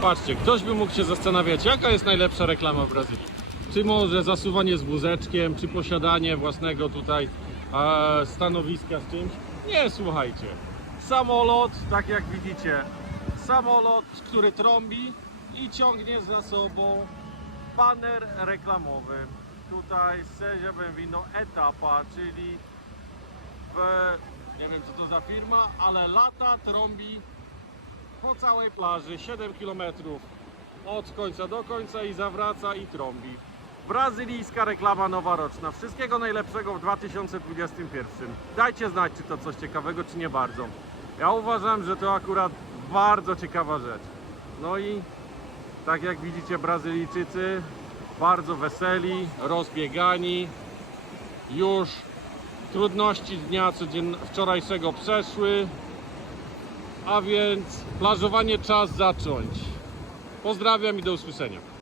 Patrzcie, ktoś by mógł się zastanawiać, jaka jest najlepsza reklama w Brazylii. Czy może zasuwanie z wózeczkiem, czy posiadanie własnego tutaj e, stanowiska z czymś? Nie, słuchajcie. Samolot, tak jak widzicie, samolot, który trąbi i ciągnie za sobą baner reklamowy. Tutaj Sezia Benvino Etapa, czyli w, nie wiem co to za firma, ale lata trąbi po całej plaży 7 km od końca do końca i zawraca i trąbi. Brazylijska reklama noworoczna. Wszystkiego najlepszego w 2021. Dajcie znać, czy to coś ciekawego, czy nie bardzo. Ja uważam, że to akurat bardzo ciekawa rzecz. No i tak jak widzicie, Brazylijczycy bardzo weseli, rozbiegani. Już trudności dnia wczorajszego przeszły. A więc plażowanie czas zacząć. Pozdrawiam i do usłyszenia.